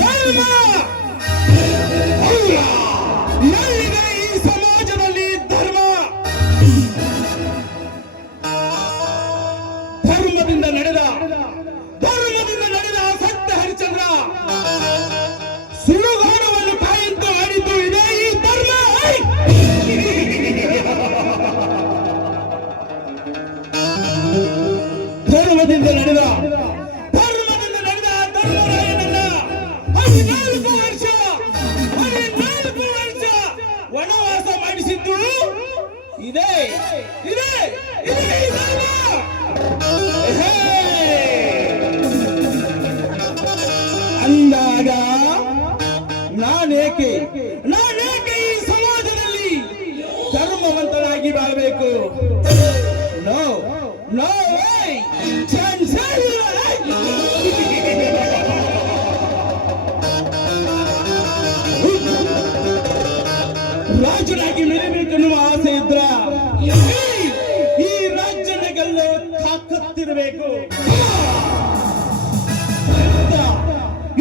ಧರ್ಮ ಎಲ್ಲಿದೆ ಈ ಸಮಾಜದಲ್ಲಿ ಧರ್ಮ? ಧರ್ಮದಿಂದ ನಡೆದ ಸತ್ಯ ಹರಿಶ್ಚಂದ್ರ ಸುಡುಗಾಡವನ್ನು ಕಾಯಿತು ಆಡಿದ್ದು ಇದೇ ಈ ಧರ್ಮ. ಧರ್ಮದಿಂದ ನಡೆದ ಧರ್ಮರಾಯನನ್ನ 14 ವರ್ಷ ವನವಾಸ ಮಾಡಿಸಿದ್ದು ಇದೇ ಅಂದಾಗ ನಾನೇಕೆ ಈ ಸಮಾಜದಲ್ಲಿ ಧರ್ಮವಂತನಾಗಿ ಬಾಳಬೇಕು? ನೋ ನೋ ರಾಜನಾಗಿ ಮೆರೆಬೇಕೆನ್ನುವ ಆಸೆ ಇದ್ರ ಈ ರಾಜ್ಯನ ಗೆಲ್ಲೋ ತಾಕತ್ತಿರಬೇಕು.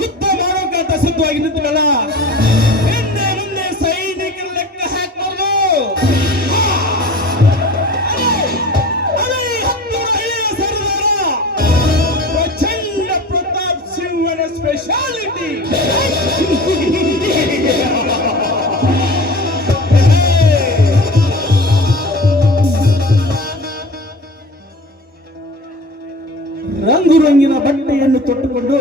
ಯುದ್ಧ ಮಾಡೋಕಂತ ಸಿದ್ಧವಾಗಿ ನಿಂತಲ್ಲ, ಹಿಂದೆ ಮುಂದೆ ಸೈನಿಕರ ಲೆಕ್ಕ ಹಾಕಬಾರ್ದು. ಪ್ರಚಂಡ ಪ್ರತಾಪ್ ಸಿಂಹನ ಸ್ಪೆಷಾಲಿಟಿ ರಂಗು ರಂಗಿನ ಬಟ್ಟೆಯನ್ನು ತೊಟ್ಟುಕೊಂಡು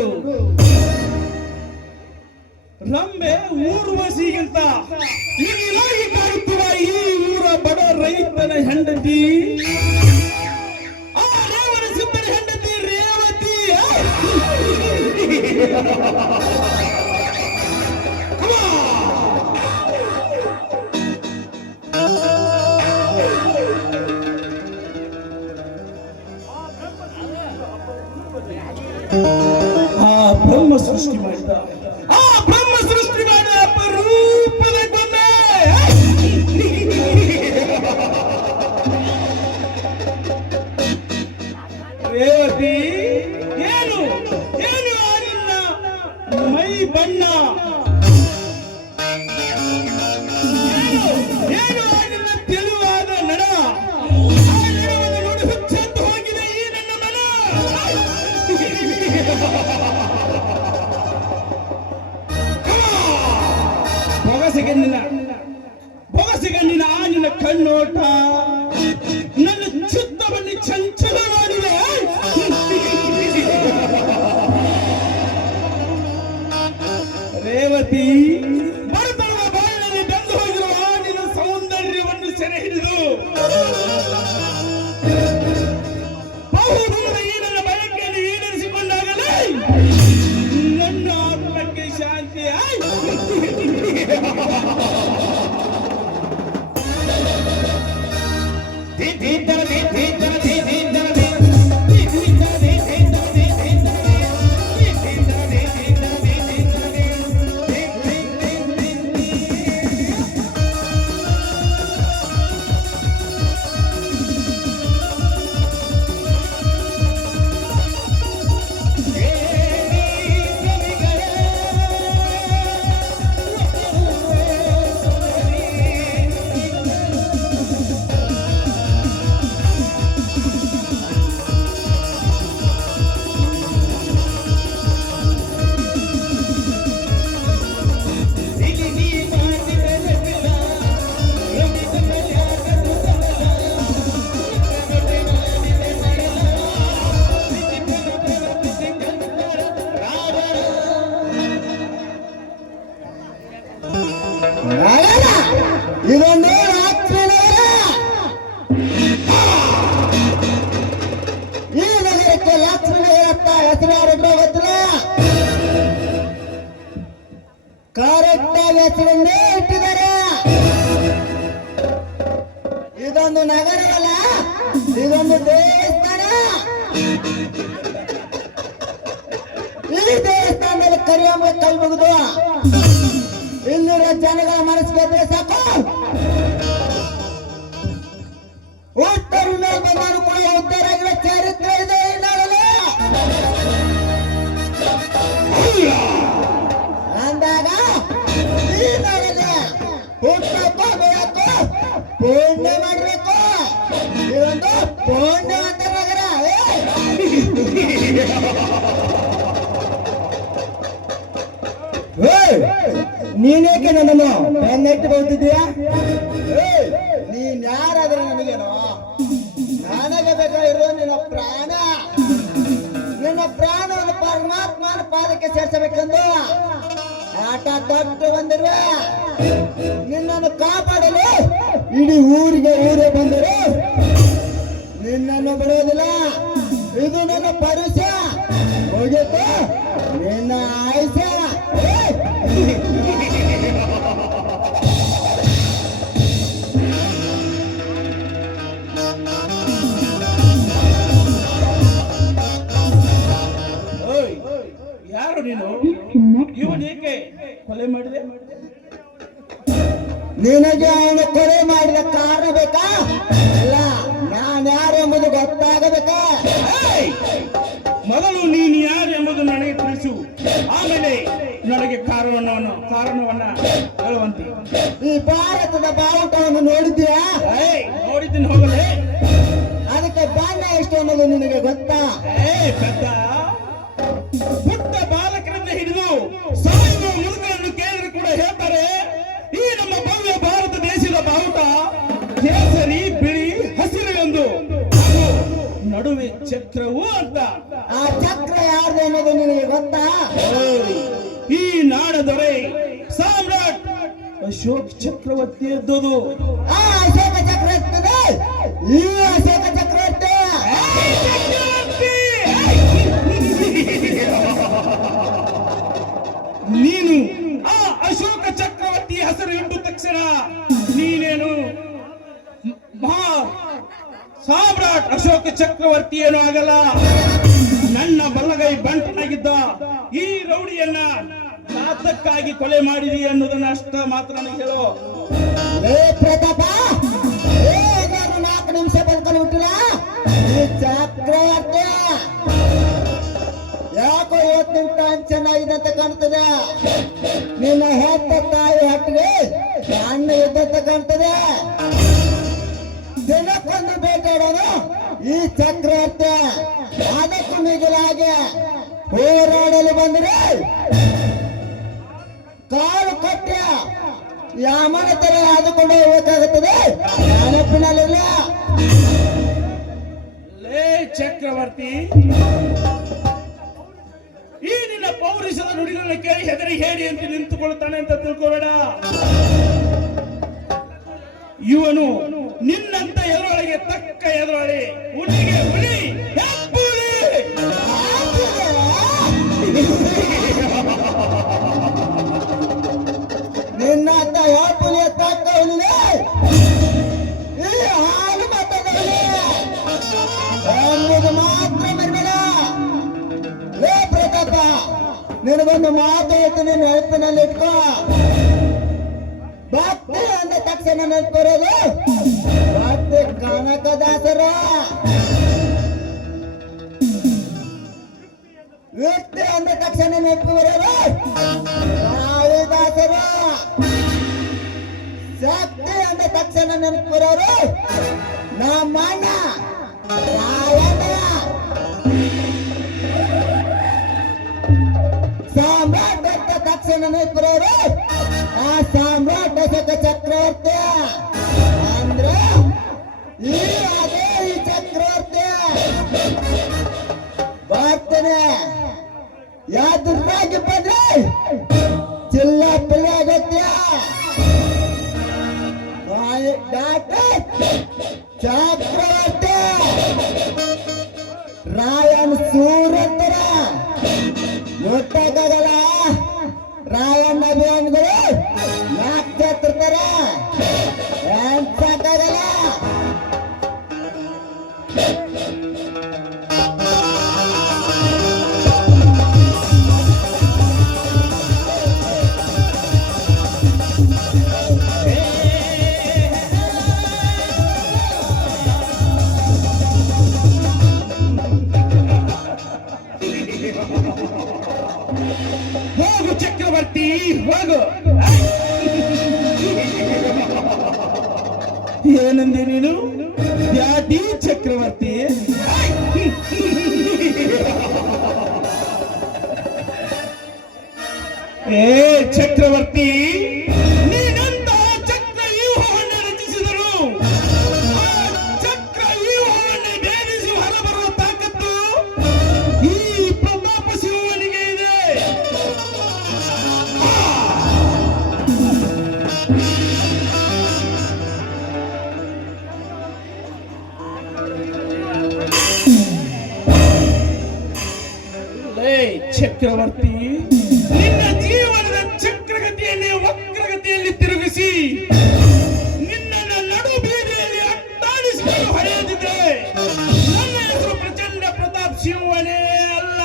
ರಂಬೆ ಊರ್ವಶಿಗಿಂತ ಮಿಗಿಲಾಗಿ ಕಾಣುತ್ತಿರುವ ಈ ಊರ ಬಡ ರೈತನ ಹೆಂಡತಿ, ಆ ರೇವಣ ಸಿದ್ಧನ ಹೆಂಡತಿ ರೇವತಿ. ಬ್ರಹ್ಮ ಸೃಷ್ಟಿ ಮಾಡಿದ ಅಪರೂಪದ ಗೊಂಬೆ ರೇವತಿ. ಏನು ನಿನ್ನ ಮೈ ಬಣ್ಣ, ಏನು ನಿನ್ನ ತೆಳುವಾದ ನಡ, ಆ ನಡವನ್ನು ನೋಡಿ ಹುಚ್ಚೆದ್ದು ಹೋಗಿದೆ ಈ ನನ್ನ ಮನ. ಬೊಗಸೆಗಣ್ಣಿನ ನಿನ್ನ ಕಣ್ಣೋಟ ನನ್ನ ಚಿತ್ತವನ್ನು ಚಂಚಲ ಮಾಡಿದೆ. ರೇವತಿ, ಬಡತನದ ಬಾಳಿನಲ್ಲಿ ಬೆಂದು ಹೋಗಿರುವ ನಿನ್ನ ಸೌಂದರ್ಯವನ್ನು ಸೆರೆ ಹಿಡಿದು ಬಹುದೂರದ ಈ ನನ್ನ ಬಯಕೆಯನ್ನು ಈಡೇರಿಸಿಕೊಂಡಾಗಲೇ ನನ್ನ ಆತ್ಮಕ್ಕೆ ಶಾಂತಿ ಆಯ್ತು. ಇದೊಂದು ರಾತ್ರಿ ನಗರ. ಈ ನಗರಕ್ಕೆ ರಾತ್ರಿ ನಗರ ಅಂತ ಹೆಸರಾರಿದ್ರೆ ಗೊತ್ತಿಲ್ಲ. ಕರೆಕ್ಟ್ ಆಗಿ ಹೆಸರನ್ನೇ ಇಟ್ಟಿದ್ದಾರೆ. ಇದೊಂದು ನಗರ ಅಲ್ಲ, ಇದೊಂದು ದೇವಸ್ಥಾನ. ಈ ದೇವಸ್ಥಾನದಲ್ಲಿ ಕರಿಯಮ್ಮ ಕೈ ಮುಗಿದು ಇಲ್ಲಿರೋ ಜನಗಳ ಮನಸ್ಸಿಗೆ ಎದ್ರೆ ಸಾಕು. ಉತ್ತರ ಬಂದಾನು ಕೂಡ ಉದ್ಧಾರ ಆಗಿರೋ ಚರಿತ್ರೆ ಇದೆ ಈ ನಾಡಲ್ಲಿ. ನೀನೇಕೆ ನನ್ನನ್ನು ಬೆನ್ನೆಟ್ಟು ಬರುತ್ತಿದ್ದೀಯಾ? ನೀನ್ ಯಾರಾದ್ರೆ ನನಗೇನೋ? ನನಗೆ ಬೇಕಾಗಿರೋ ನಿನ್ನ ಪ್ರಾಣ. ನಿನ್ನ ಪ್ರಾಣವನ್ನು ಪರಮಾತ್ಮನ ಪಾದಕ್ಕೆ ಸೇರಿಸಬೇಕೆಂದು ಆಟ ತೊಟ್ಟು ಬಂದಿರುವೆ. ನಿನ್ನನ್ನು ಕಾಪಾಡಲು ಇಡೀ ಊರೇ ಬಂದರು. ನಿನ್ನನ್ನು ಬಿಡುವುದಿಲ್ಲ. ಇದು ನನ್ನ ಪರುಷ. ಹೋಗಿತ್ತು ನಿನ್ನ ಆಯುಷ. ಯಾರು ನೀನು? ಇವನೇಕೆ ಕೊಲೆ ಮಾಡಿದೆ? ನಿನಗೆ ಅವನು ಕೊಲೆ ಮಾಡಿದ ಕಾರಣ ಬೇಕಾ? ಅಲ್ಲ, ನಾನು ಯಾರು ಎಂಬುದು ಗೊತ್ತಾಗಬೇಕಾ? ಮೊದಲು ನೀನು ಯಾರು ಎಂಬುದು ನನಗೆ ತಿಳಿಸು, ಆಮೇಲೆ ನನಗೆ ಕಾರಣವನ್ನ ಹೇಳುವಂತೆ. ಈ ಭಾರತದ ಬಾವುಟವನ್ನು ನೋಡಿದ್ಯಾ? ನೋಡಿದ್ದೀನಿ, ಹೋಗಲೇ. ಅದಕ್ಕೆ ಬಣ್ಣ ಎಷ್ಟು ಅನ್ನೋದು ನಿನಗೆ ಗೊತ್ತಾ? ಪುಟ್ಟ ಬಾಲಕರಿಂದ ಹಿಡಿದು ಸಾಯುವ ಮುದುಕರನ್ನು ಕೇಳಿದ್ರು ಕೂಡ ಹೇಳ್ತಾರೆ, ಈ ನಮ್ಮ ಭವ್ಯ ಭಾರತ ದೇಶದ ಬಾವುಟ ಕೇಸರಿ, ಬಿಳಿ, ಹಸಿರು ಎಂದು, ನಡುವೆ ಚಕ್ರವು ಅಂತ. ಆ ಚಕ್ರ ಯಾರ್ದು ಅನ್ನೋದು ನಿನಗೆ ಗೊತ್ತಾ? ಈ ನಾಡ ದೊರೆ ಸಾಮ್ರಾಟ್ ಅಶೋಕ್ ಚಕ್ರವರ್ತಿ ಎದ್ದುದು. ಆ ಅಶೋಕ ಚಕ್ರವರ್ತಿ, ಈ ಅಶೋಕ ಚಕ್ರವರ್ತಿ. ನೀನು ಆ ಅಶೋಕ ಚಕ್ರವರ್ತಿ ಹೆಸರು ಇಟ್ಟ ತಕ್ಷಣ ನೀನೇನು ಸಾಮ್ರಾಟ್ ಅಶೋಕ ಚಕ್ರವರ್ತಿ ಏನೂ ಆಗಲ್ಲ. ನನ್ನ ಬಲಗೈ ಬಂಟನಾಗಿದ್ದ ಈ ರೌಡಿಯನ್ನ ಘಾತಕ್ಕಾಗಿ ಕೊಲೆ ಮಾಡಿದಿ ಅನ್ನೋದನ್ನ ಅಷ್ಟ ಮಾತ್ರ ನನಗೆ ಹೇಳು. ಪ್ರತಾಪ, ನಾನು 4 ನಿಮಿಷ ಬದುಕಲು ಹುಟ್ಟಿಲ್ಲ. ಈ ಚಕ್ರವರ್ತಿ ಯಾಕೋ ಇವತ್ತು ನಿಮ್ ಟೈಮ್ ಚೆನ್ನಾಗಿದಂತ ಕಾಣ್ತದೆ. ನಿನ್ನ ಹೆತ್ತ ತಾಯಿ ಹಟ್ಟಿಗೆ ಸಣ್ಣ ಇದ್ದಂತ ಕಾಣ್ತದೆ. ದಿನಕ್ಕೊಂದು ಬೇಟಾಡೋನು ಈ ಚಕ್ರವರ್ತಿ. ಅದಕ್ಕೂ ಮಿಗಿಲಾಗಿ ಹೋರಾಡಲು ಬಂದ್ರೆ ಕಾಲು ಕಟ್ಟಿ ಯಾಮನ ತರ ಆದುಕೊಂಡು ಹೋಗಬೇಕಾಗುತ್ತದೆ. ನೆನಪಿನಲ್ಲಿಲ್ಲ. ಲೇ ಚಕ್ರವರ್ತಿ, ಈ ನಿನ್ನ ಪೌರುಷದ ನುಡಿಗಳನ್ನು ಕೇಳಿ ಹೆದರಿ ಹೇಳಿ ಅಂತ ನಿಂತುಕೊಳ್ತಾನೆ ಅಂತ ತಿಳ್ಕೋಬೇಡ. ಇವನು ನಿನ್ನಂತ ಎದುರೊಳಗೆ ತಕ್ಕ ಎದುರೊಳೆ, ಹುಲಿಗೆ ಹುಲಿ, ಹೆಬ್ಬುಲಿ. ನಿನ್ನಂತ ಹೆಬ್ಬುಲಿಯ ತಕ್ಕ ಹುಲಿ ಈ ಹಾಲು ಮತದಲ್ಲಿ ಎಂಬುದು ಮಾತ್ರ ಮರಿಬೇಡ. ಲೇ ಪ್ರತಾಪ, ನಿನಗೊಂದು ಮಾತು ಹೇಳ್ತೀನಿ, ನೆನಪಿನಲ್ಲಿ ಇಟ್ಕೋ. ಭಕ್ತಿ ಅಂದ ತಕ್ಷಣ ನೆನಪಿರೋದು ಭಕ್ತಿ ಕನಕದಾಸರ. ವ್ಯಕ್ತಿ ಅಂದ ತಕ್ಷಣ ನೆನಪು ಬರೋದು ಕಾಳಿದಾಸರ. ಶಕ್ತಿ ಅಂದ ತಕ್ಷಣ ನೆನಪು ಬರೋರು ನಮ್ಮಣ್ಣ ರಾಯಣ್ಣ. ಸಾಮ್ರಾಟ್ ಅಂತ ತಕ್ಷಣ ನೆನಪು ಬರೋರು ಆ ಸಾಮ್ರಾಟ್ ಅಶೋಕ ಚಕ್ರವರ್ತಿ. ಅಂದ್ರೆ ಅದೇ ಈ ಚಕ್ರವರ್ತಿ. ಬರ್ತೇನೆ ಯಾವ್ದಾಗಿ ಬಂದ್ರೆ ಚಿಲ್ಲ ಪಿಲ್ಲ ಆಗತ್ಯ. ಡಾಕ್ಟರ್ ಚಕ್ರವರ್ತಿ ರಾಯನ್ ಸೂರತ್ತರ ಗೊತ್ತಾಗಲ್ಲ. ರಾಯಣ್ಣ ಅಭಿಯಾನಗಳು ನಾಕ್ತಿರ್ತಾರ, ಸಾಕಾಗಲ್ಲ. ಹೋಗು ಚಕ್ರವರ್ತಿ, ಹೋಗು. ಏನಂದೆ ನೀನು? ಯಾಟಿ ಚಕ್ರವರ್ತಿ? ಏ ಚಕ್ರವರ್ತಿ, ನೀನಂತಹ ಚಕ್ರ ವ್ಯೂಹವನ್ನು ರಚಿಸಿದರು. ಆ ಚಕ್ರ ವ್ಯೂಹವನ್ನು ಭೇದಿಸಿ ಹೊರಬರುವ ತಾಕತ್ತು ಈ ಪ್ರತಾಪ ಸಿಂಹನಿಗೆ ಇದೆ. ಲೇ ಚಕ್ರವರ್ತಿ, ನಿನ್ನ ಜೀವನದ ಚಕ್ರಗತಿಯನ್ನೇ ವಕ್ರಗತಿಯಲ್ಲಿ ತಿರುಗಿಸಿ ನಿನ್ನನ್ನು ನಡು ಬೀದಿಯಲ್ಲಿ ಅಟ್ಟಾಡಿಸಿಕೊಂಡು ಹೊಡೆಯುತ್ತಿದ್ದೆ. ನನ್ನ ಹೆಸರು ಪ್ರಚಂಡ ಪ್ರತಾಪ್ ಸಿಂಹನೇ ಅಲ್ಲ.